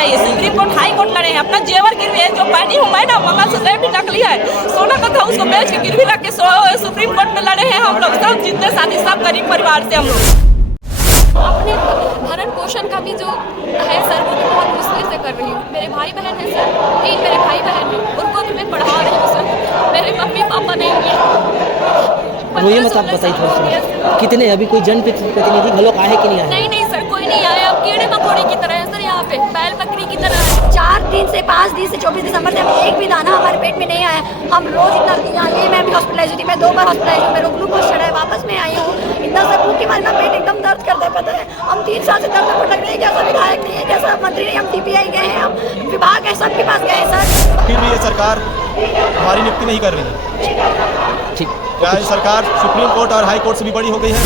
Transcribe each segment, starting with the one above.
चाहिए। Supreme court high court लड़े हैं, अपना जेवर गिरवी है जो पहनी हूँ मैं ना, मंगलसूत्र भी नकली है, सोना का था उसको बेच के गिरवी रख के सुप्रीम कोर्ट में लड़े हैं हम लोग सब, जितने साथी सब गरीब परिवार से हम लोग। अपने भरण पोषण का भी जो है सर वो बहुत मुश्किल से कर रही हूँ। मेरे भाई बहन हैं सर, 3 मेरे भाई बहन हैं, उनको भी मैं पढ़ा रही हूँ सर। मेरे मम्मी पापा नहीं है। वो ये मत आप बताइए थोड़ा कितने अभी कोई जनप्रतिनिधि घलोक आए कि नहीं आए? नहीं सर कोई नहीं आया। अब कीड़े मकोड़े की तरह है सर, यहाँ पे बैल बकरी की तरह है। 4 दिन से 5 दिन से 24 दिसंबर से एक भी दाना हमारे पेट में नहीं आया। हम रोज इतना यहाँ ये मैं भी हॉस्पिटलाइज हुई थी, मैं 2 बार हॉस्पिटलाइज हूँ, मेरा ग्लूकोज चढ़ा है, वापस मैं आई हूँ। इतना सब भूख के मारे ना पेट एकदम दर्द करता है, पता है। हम 3 साल से दर्द में भटक रहे हैं, जैसा विधायक नहीं है, जैसा मंत्री नहीं, हम DPI गए हैं, हम विभाग है, सबके पास गए हैं सर। फिर भी ये सरकार हमारी नियुक्ति नहीं कर रही है। ठीक, क्या ये सरकार सुप्रीम कोर्ट और हाई कोर्ट से भी बड़ी हो गई है?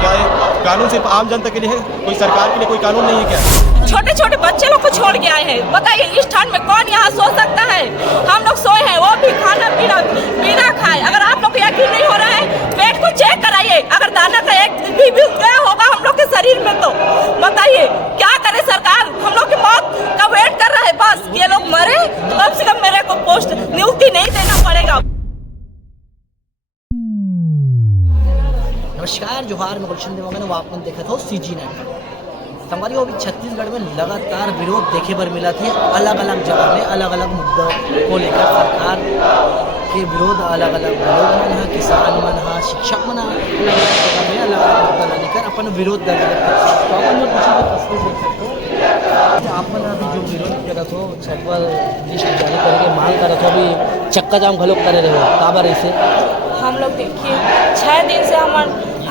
क्या ये कानून सिर्फ आम जनता के लिए है? कोई सरकार के लिए कोई कानून नहीं है क्या? छोटे छोटे बच्चे लोग को छोड़ के आए हैं, बताइए इस ठंड में कौन यहाँ सो सकता है? हम लोग सोए हैं, वो भी खाना पीना खाए। अगर आप लोग को यकीन नहीं हो रहा है, पेट को चेक कराइए, अगर दाना का एक भी गया होगा हम लोग के शरीर में तो बताइए क्या करे सरकार? हम लोग की मौत का वेट कर रहा है, बस ये लोग मरे तो कम से कम मेरे को पोस्ट नियुक्ति नहीं देना पड़ेगा। नमस्कार, जोहार, मैं गुलशन देवा। मैंने आपने देखा था CG नेट संगवारी अभी छत्तीसगढ़ में लगातार विरोध देखे पर मिला थे। अलग अलग जगह में अलग अलग मुद्दों को लेकर सरकार के विरोध अलग अलग लोग मन है, किसान मन है, शिक्षक मन है, अलग में अलग अलग मुद्दा लेकर अपन विरोध कर रहे थे। तो अपन जो तस्वीर देख सकते हो, अपन अभी जो विरोध करत हो छठवा लिस्ट जारी करके मांग करत हो, अभी चक्का जाम घलोक करे रहे हो काबर ऐसे? हम लोग देखिए 6 दिन से हम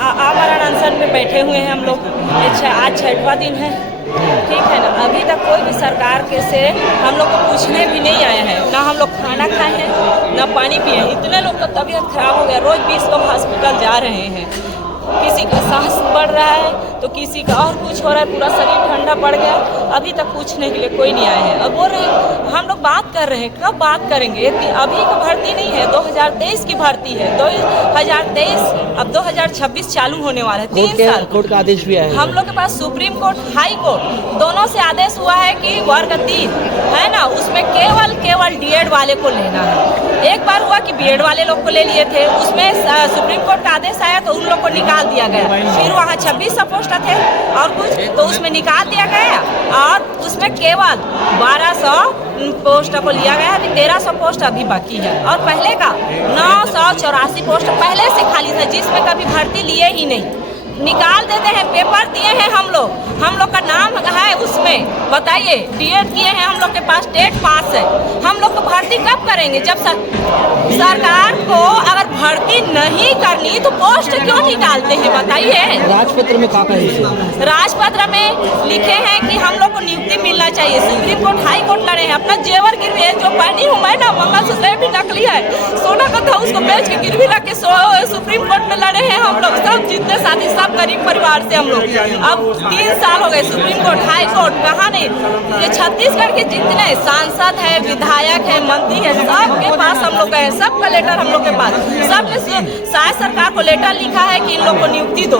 आमरण अनशन में बैठे हुए हैं हम लोग। आज 6वां दिन है, ठीक है ना। अभी तक कोई भी सरकार के से हम लोग को पूछने भी नहीं आया है, ना हम लोग खाना खाए हैं ना पानी पिए हैं। इतने लोग का तबीयत खराब हो गया, रोज 20 लोग हॉस्पिटल जा रहे हैं। किसी का सांस बढ़ रहा है तो किसी का और कुछ हो रहा है, पूरा शरीर ठंडा पड़ गया। अभी तक पूछने के लिए कोई नहीं आया है। अब बोल रहे हम लोग बात कर रहे हैं, कब बात करेंगे? अभी का भर्ती नहीं है, 2023 की भर्ती है। 2023 अब 2026 चालू होने वाला है। 3 साल कोर्ट का आदेश भी आया। हम लोग के पास सुप्रीम कोर्ट, हाई कोर्ट दोनों से आदेश हुआ है कि वर्ग 3 है ना, उसमें केवल DED वाले को लेना है। एक बार हुआ कि BED वाले लोग को ले लिए थे, उसमें सुप्रीम कोर्ट का आदेश आया तो उन लोग को निकाल दिया गया। फिर वहाँ 2600 पोस्ट थे और कुछ तो उसमें निकाल दिया गया और उसमें केवल 1200 पोस्ट को लिया गया। अभी 1300 पोस्ट अभी बाकी है और पहले का 984 पोस्ट पहले से खाली था, जिसमें कभी भर्ती लिए ही नहीं। निकाल देते हैं, पेपर दिए हैं हम लोग का नाम है उसमें, बताइए DED किए हैं, हम लोग के पास टेट पास है। हम लोग को भर्ती कब करेंगे? जब सरकार को अगर भर्ती नहीं करनी तो पोस्ट क्यों निकालते हैं बताइए? राजपत्र में क्या कहे? राजपत्र में लिखे हैं कि हम लोग को नियुक्ति मिलना चाहिए। सुप्रीम कोर्ट हाई कोर्ट लड़े हैं, अपना जेवर गिरवी है जो पहनी हूँ मैं ना, मंगलसूत्र भी नकली है, सोना का था उसको बेच के गिरवी रख के सुप्रीम कोर्ट में लड़े हैं हम लोग सब, जितने साथी सब गरीब परिवार से हम लोग। अब 3 साल हो गए, सुप्रीम कोर्ट हाई कोर्ट कहाँ नहीं। ये छत्तीसगढ़ के जितने सांसद है, विधायक है, मंत्री है, सबके पास हम लोग गए, सबका लेटर हम लोग के पास, सबने शायद सरकार को लेटर लिखा है कि इन लोग को नियुक्ति दो।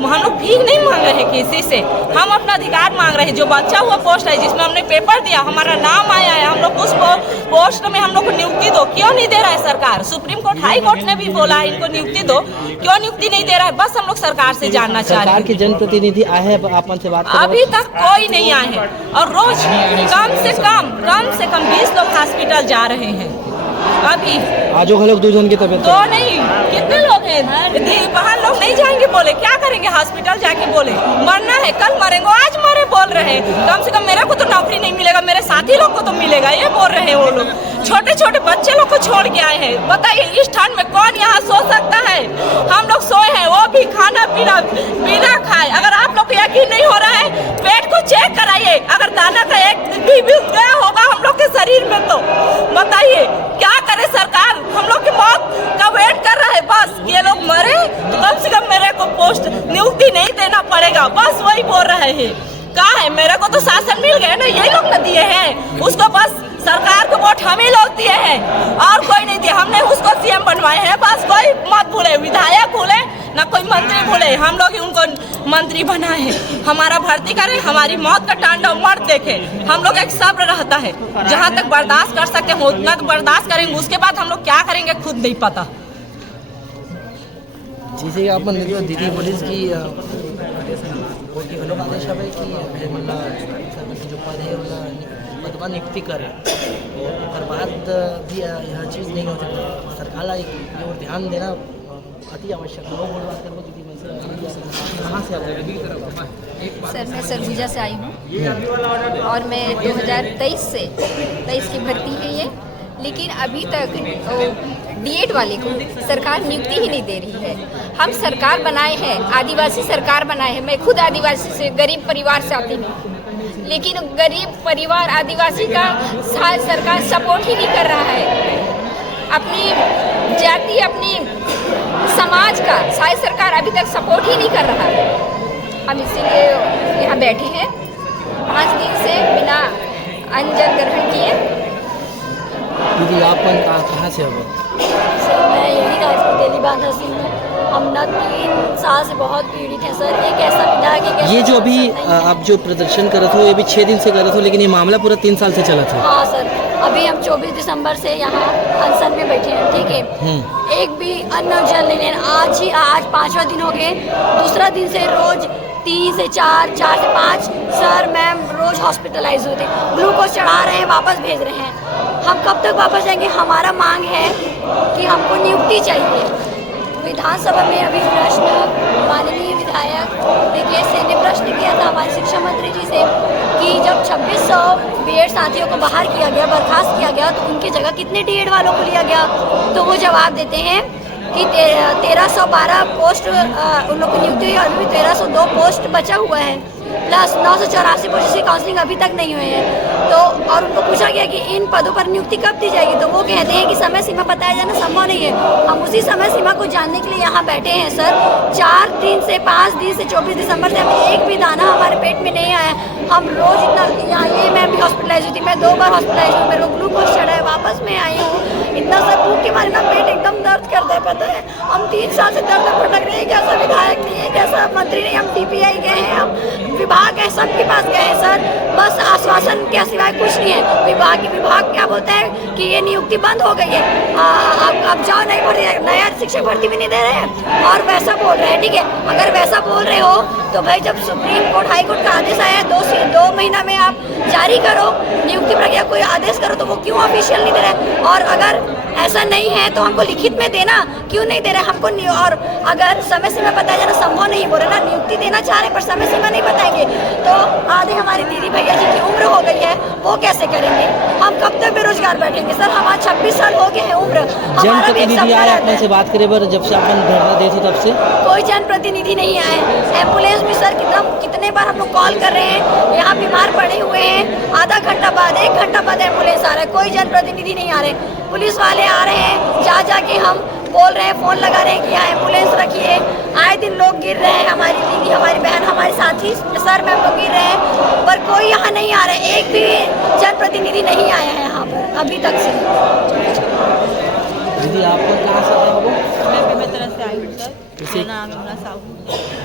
हम लोग भीख नहीं मांग रहे किसी से, हम अपना अधिकार मांग रहे हैं। जो बचा हुआ पोस्ट है जिसमें हमने पेपर दिया, हमारा नाम आया है, हम लोग उस पोस्ट में हम लोग को नियुक्ति दो। क्यों नहीं दे रहा है सरकार? सुप्रीम कोर्ट हाई कोर्ट ने भी बोला है इनको नियुक्ति दो, क्यों नियुक्ति नहीं दे रहा है? बस हम लोग सरकार से जानना चाह रहे हैं। सरकार के जनप्रतिनिधि आए हैं आपन से बात? अभी तक कोई नहीं आए हैं और रोज कम से कम 20 लोग हॉस्पिटल जा रहे हैं। अभी आजो घलोक 2 जन की तबीयत तो नहीं, कितने लोग हैं बाहर, लोग नहीं जाएंगे, बोले क्या करेंगे हॉस्पिटल जाके? बोले मरना है, कल मरेंगे, आज मरे बोल रहे हैं। कम से कम मेरे को तो नौकरी नहीं मिलेगा, मेरे साथी लोग को तो मिलेगा, ये बोल रहे हैं वो लोग। छोटे छोटे बच्चे लोग को छोड़ के आए हैं, बताइए इस ठंड में कौन यहाँ सो सकता है? हम लोग सोए हैं, वो भी खाना पीना खाए। अगर आप लोग को यकीन नहीं हो रहा है, पेट को चेक कराइए, अगर दाना का एक भी गया होगा हम लोग के शरीर में तो बताइए क्या करे सरकार? हम लोग की मौत का वेट कर रहा है, बस ये लोग मरे तो कम से कम मेरे को पोस्ट नियुक्ति नहीं देना पड़ेगा, बस वही बोल रहे हैं। कहा है मेरे को तो शासन मिल गया ना, यही लोग न दिए हैं उसको, बस सरकार को वोट हम ही लोग दिए हैं और कोई नहीं दिया। हमने उसको CM बनवाए हैं, बस कोई मत भूले, विधायक भूले ना कोई मंत्री बोले, हम लोग ही उनको मंत्री बनाए। हमारा भर्ती करे, हमारी मौत का तांडव मर्द देखे। हम लोग एक सब्र रहता है, जहाँ तक बर्दाश्त कर सकते हैं उतना तो बर्दाश्त करेंगे, उसके बाद हम लोग क्या करेंगे खुद नहीं पता। जैसे कि आपण दीदी बोलीस की लोग आदेश आहे की मला जो पद है पदमा नियुक्ति करे और बाद भी यह चीज़ नहीं होती। सरकार और ध्यान देना अति आवश्यक है। लोग बात करो दीदी कहाँ से आप? सर मैं सरगुजा से आई हूँ और मैं 2023 की भर्ती है ये, लेकिन अभी तक डीएड वाले को सरकार नियुक्ति ही नहीं दे रही है। हम सरकार बनाए हैं, आदिवासी सरकार बनाए हैं। मैं खुद आदिवासी से गरीब परिवार से आती हूँ, लेकिन गरीब परिवार आदिवासी का सरकार सपोर्ट ही नहीं कर रहा है। अपनी जाति अपनी समाज का शायद सरकार अभी तक सपोर्ट ही नहीं कर रहा है। हम इसीलिए यहाँ बैठे हैं 5 दिन से बिना अंजन ग्रहण किए। दीदी आप कहाँ से हो? सर मैं यही गाजीपुर तेली बांधा से हूँ। हम न 3 साल से बहुत पीड़ित हैं सर। एक ऐसा विधायक है, ये जो अभी आप जो प्रदर्शन कर रहे थे ये भी 6 दिन से कर रहे थे, लेकिन ये मामला पूरा 3 साल से चला था। हाँ सर, अभी हम 24 दिसंबर से यहाँ अनशन में बैठे हैं, ठीक है। एक भी अन्न जल नहीं लेना। आज 5वां दिन हो गए। दूसरा दिन से रोज 3 से 4, 4 से 5 सर मैम रोज हॉस्पिटलाइज होते, ग्लूकोज चढ़ा रहे हैं, वापस भेज रहे हैं। हम कब तक वापस जाएंगे? हमारा मांग है कि हमको नियुक्ति चाहिए। विधानसभा में अभी प्रश्न माननीय विधायक निकेश सिंह ने प्रश्न किया था हमारे शिक्षा मंत्री जी से कि जब 2600 बीएड साथियों को बाहर किया गया, बर्खास्त किया गया, तो उनकी जगह कितने डीएड वालों को लिया गया? तो वो जवाब देते हैं कि 1312 पोस्ट उन लोग की नियुक्ति हुई और अभी 1302 पोस्ट बचा हुआ है, प्लस 984 पोस्ट की काउंसलिंग अभी तक नहीं हुई है। तो और उनको पूछा गया कि इन पदों पर नियुक्ति कब दी जाएगी, तो वो कहते हैं कि समय सीमा बताया जाना संभव नहीं है। हम उसी समय सीमा को जानने के लिए यहाँ बैठे हैं सर। 4 दिन से 5 दिन से 24 दिसंबर से हमें एक भी दाना हमारे पेट में नहीं आया। हम रोज इतना यहाँ ये मैं भी हॉस्पिटलाइज हुई थी, मैं 2 बार हॉस्पिटलाइज हुई, मेरे को ग्लूकोज चढ़ा है, वापस में आई हूँ। इतना सब भूख के मारे ना पेट एकदम दर्द करता है, पता है। हम 3 साल से दर्द भटक रहे हैं। कैसा विधायक नहीं है, कैसा मंत्री नहीं, हम DPI गए हैं, हम विभाग है, सबके पास गए हैं सर, बस आश्वासन के सिवाय कुछ नहीं है। विभाग क्या बोलता है कि ये नियुक्ति बंद हो गई है, अब जाओ, नहीं भर रहे, नया शिक्षक भर्ती भी नहीं दे रहे हैं और वैसा बोल रहे हैं, ठीक है। अगर वैसा बोल रहे हो तो भाई जब सुप्रीम कोर्ट हाई कोर्ट का आदेश आया 2 महीना में आप जारी करो, नियुक्ति प्रक्रिया कोई आदेश करो, तो वो क्यों ऑफिशियल नहीं दे रहे? और अगर ऐसा नहीं है तो हमको लिखित में देना, क्यों नहीं दे रहे हमको? और अगर समय सीमा बताया जाना संभव नहीं, बोल रहे ना नियुक्ति देना चाह रहे पर समय सीमा नहीं बताएंगे, तो आधे हमारे दीदी भैया जी की उम्र हो गई है, वो कैसे करेंगे? हम कब तक बेरोजगार बैठेंगे सर? हमारा 26 साल हो गए हैं उम्र। जनप्रतिनिधि आए अपने से बात करे बर जब से अपन धरना दे थे तब से कोई जनप्रतिनिधि नहीं आए। एम्बुलेंस भी सर कितने बार हम लोग कॉल कर रहे हैं, यहाँ बीमार पड़े हुए हैं, आधा घंटा बाद 1 घंटा बाद एम्बुलेंस आ रहा है, कोई जनप्रतिनिधि नहीं आ रहे। पुलिस वाले आ रहे हैं, जा के हम बोल रहे हैं, फ़ोन लगा रहे हैं कि यहाँ एम्बुलेंस रखिए। आए दिन लोग गिर रहे हैं, हमारी दीदी, हमारी बहन, हमारे साथी सर मैम लोग गिर रहे हैं, पर कोई यहाँ नहीं आ रहा है। एक भी जनप्रतिनिधि नहीं आया है यहाँ पर अभी तक से। दीदी आपको कहाँ से आया हो? मैं तरह से आई हूँ सर, मेरा नाम इमरा साहू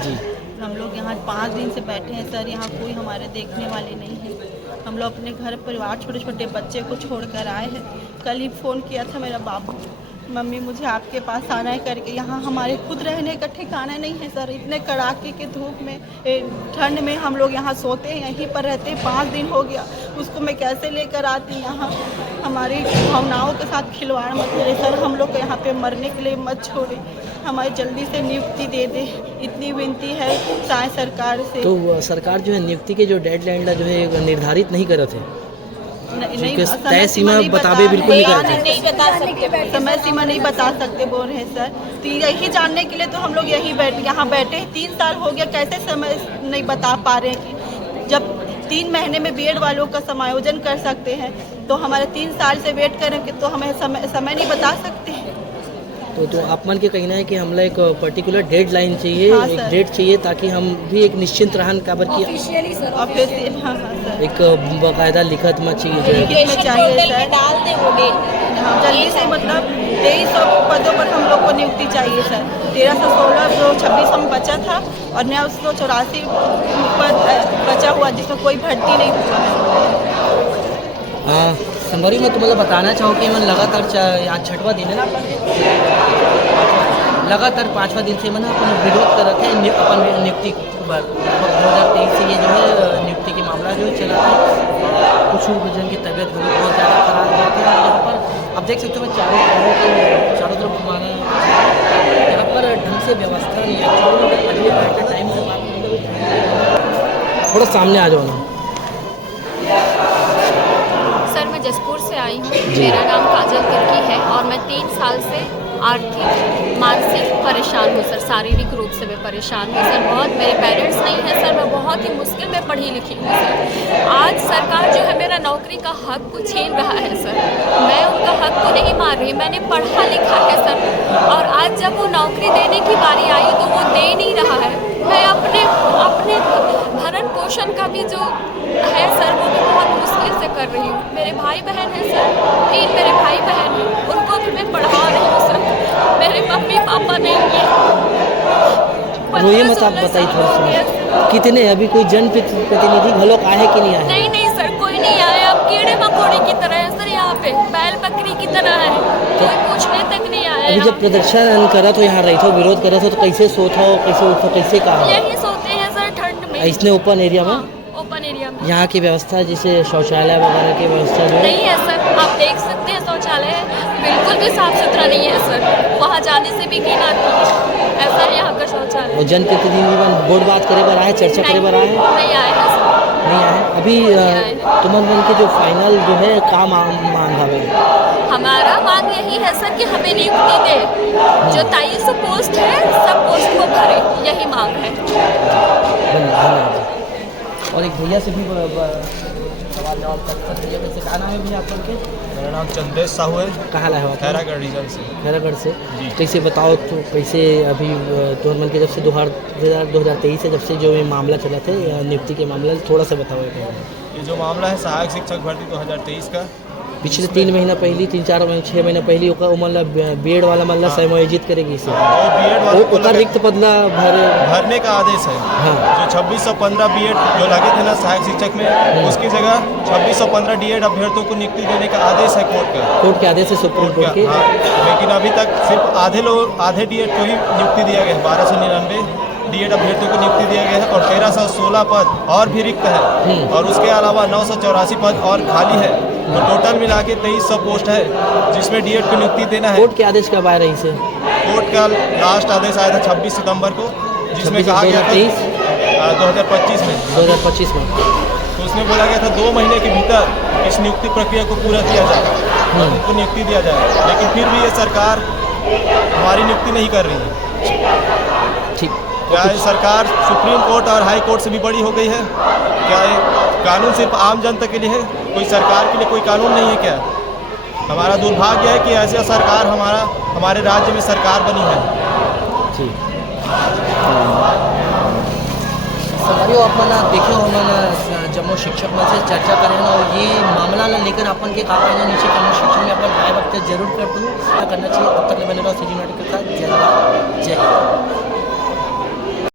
जी। हम लोग यहाँ 5 दिन से बैठे हैं सर, यहाँ कोई हमारे देखने वाले नहीं है। हम लोग अपने घर परिवार छोटे छोटे बच्चे को छोड़कर आए हैं। कल ही फ़ोन किया था मेरा बाबू, मम्मी मुझे आपके पास आना है करके। यहाँ हमारे खुद रहने का ठिकाना नहीं है सर, इतने कड़ाके के धूप में, ठंड में हम लोग यहाँ सोते हैं, यहीं पर रहते हैं। 5 दिन हो गया, उसको मैं कैसे लेकर आती यहाँ? हमारी भावनाओं के साथ खिलवाड़ मत करें सर, हम लोग को यहाँ पे मरने के लिए मत छोड़े, हमारी जल्दी से नियुक्ति दे दे, इतनी विनती है चाहे सरकार से। तो सरकार जो है नियुक्ति के जो डेडलाइन जो है निर्धारित नहीं कर रहे थे, तय सीमा बतावे बिल्कुल नहीं करते, नहीं बता सकते, समय सीमा नहीं बता सकते बोल रहे हैं सर। तो यही जानने के लिए तो हम लोग यहाँ बैठे 3 साल हो गया, कैसे समय नहीं बता पा रहे हैं कि जब 3 महीने में बीएड वालों का समायोजन कर सकते हैं, तो हमारे 3 साल से वेट करें कि तो हमें समय नहीं बता सकते हैं। तो आप मन के कहना है कि हमला एक पर्टिकुलर डेडलाइन चाहिए, हाँ, एक सर। डेट चाहिए ताकि हम भी एक निश्चिंत रहन काबर की ऑफिशियली सर और फिर हाँ हाँ सर एक बाकायदा लिखत में चाहिए जो है। लिखित में चाहिए सर डाल दे वो डेट। हाँ, जल्दी से मतलब 2300 पदों पर हम लोग को नियुक्ति चाहिए सर। 1316 जो 26 में बचा था और 984 पद बचा हुआ जिसमें कोई भर्ती नहीं हुआ है। हाँ संगवारी मैं तुम्हें बताना चाहूँ कि मैं लगातार आज 6वां दिन है ना, लगातार 5वां दिन से मैंने अपन विरोध कर रखे अपन नियुक्ति पर 2023 से ये जो है नियुक्ति के मामला जो है चला था। कुछ जन की तबीयत बहुत ज़्यादा खराब हुई थी। यहाँ पर आप देख सकते हो मैं चारों तरफ घुमाना यहाँ पर ढंग से व्यवस्था नहीं है। टाइम थोड़ा सामने आ जाओ ना। सर मैं जसपुर से आई हूँ, मेरा नाम काजल तिर्की है और मैं 3 साल से आर्थिक मानसिक परेशान हूँ सर, शारीरिक रूप से मैं परेशान हूँ सर। बहुत मेरे पेरेंट्स नहीं हैं सर, मैं बहुत ही मुश्किल में पढ़ी लिखी हूँ सर। आज सरकार जो है मेरा नौकरी का हक को छीन रहा है सर। मैं उनका हक को नहीं मार रही, मैंने पढ़ा लिखा है सर और आज जब वो नौकरी देने की बारी आई तो वो दे नहीं रहा है। मैं अपने भरण पोषण का भी जो है सर वो भी बहुत मुश्किल से कर रही हूँ। मेरे भाई बहन हैं सर, 3 मेरे भाई बहन हैं, उनको भी मैं पढ़ा रही हूँ सर। मेरे मम्मी पापा नहीं है। रोइए मत, आप बताइए थोड़ा सा कितने अभी कोई जनप्रतिनिधि घलोक आए कि नहीं आए? नहीं सर कोई नहीं आया। अब कीड़े मकोड़े की तरह है सर, यहाँ पे बैल बकरी की तरह है, कोई पूछने तक नहीं आया। अभी जब प्रदर्शन करा तो यहाँ रही थो, विरोध करा तो कैसे सोता हो, कैसे उठो, कैसे कहा? यही सोते हैं सर ठंड में। इसने ओपन एरिया में ओपन एरिया में यहाँ की व्यवस्था जैसे शौचालय वगैरह की व्यवस्था जो है नहीं है सर। आप देख सकते हैं शौचालय बिल्कुल भी साफ सुथरा नहीं है सर, वहाँ जाने से भी घिन आती है। ऐसा है यहाँ का शौचालय। और जनप्रतिनिधि बोर्ड बात करे बर आए, चर्चा करे बर आए? नहीं आए हैं सर। नहीं आए अभी। तुम्हारे मन के जो फाइनल जो है काम मांग हवे? हमारा मांग यही है सर कि हमें नियुक्ति दे, जो 2300 पोस्ट है सब पोस्ट को भरे, यही मांग है। धन्यवाद। और एक भैया से भी सवाल जवाब कर सकते हैं। वैसे क्या नाम है भैया आपका? के मेरा नाम चंदेश साहू है, कहाँ लाए हो आप? खैरागढ़ रीजन से। खैरागढ़ से जी। कैसे बताओ तो कैसे अभी तुम्हारे मन के जब से 2023 से जब से जो ये मामला चला था नियुक्ति के मामला, थोड़ा सा बताओ। ये जो मामला है सहायक शिक्षक भर्ती 2023 का, पिछले 3 महीना पहले 3-4 महीने 6 महीना पहले मतलब बीएड वाला मतलब समायोजित करेगी इसे। वो बीएड वाले को ओकर रिक्त पद ला भरने का आदेश है। हाँ। जो 2615 बीएड जो लगे थे ना सहायक शिक्षक में, उसकी जगह 2615 डीएड अभ्यर्थियों को नियुक्ति देने का आदेश है कोर्ट के आदेश है, सुप्रीम कोर्ट के। हाँ। लेकिन अभी तक सिर्फ आधे डीएड को ही नियुक्ति दिया गया है। 1299 डीएड अभ्यर्थियों को नियुक्ति दिया गया है और 1316 पद और भी रिक्त है और उसके अलावा 984 पद और खाली है। तो टोटल मिला के 2300 पोस्ट है जिसमें डीएड को नियुक्ति देना है। कोर्ट के आदेश कब आया रही से? कोर्ट का लास्ट आदेश आया था 26 सितंबर को, जिसमें कहा गया था 2025 में तो उसमें बोला गया था 2 महीने के भीतर इस नियुक्ति प्रक्रिया को पूरा किया जाए और उनको नियुक्ति दिया जाए। लेकिन फिर भी ये सरकार हमारी नियुक्ति नहीं कर रही है। ठीक। क्या ये सरकार सुप्रीम कोर्ट और हाई कोर्ट से भी बड़ी हो गई है? क्या ये कानून सिर्फ आम जनता के लिए है, कोई सरकार के लिए कोई कानून नहीं है क्या? हमारा दुर्भाग्य है कि ऐसी सरकार हमारे राज्य में सरकार बनी है। ठीक। सवारी अपन देखो हमन जम्मू शिक्षक में से चर्चा करें ना और ये मामला ला लेकर अपन के कहा है नीचे कमेंट सेक्शन में अपन राय वक्त जरूर कर दूँ क्या करना चाहिए। तब तक बने रहो सीजी नाटक के साथ। जय हिंद, जय हिंद।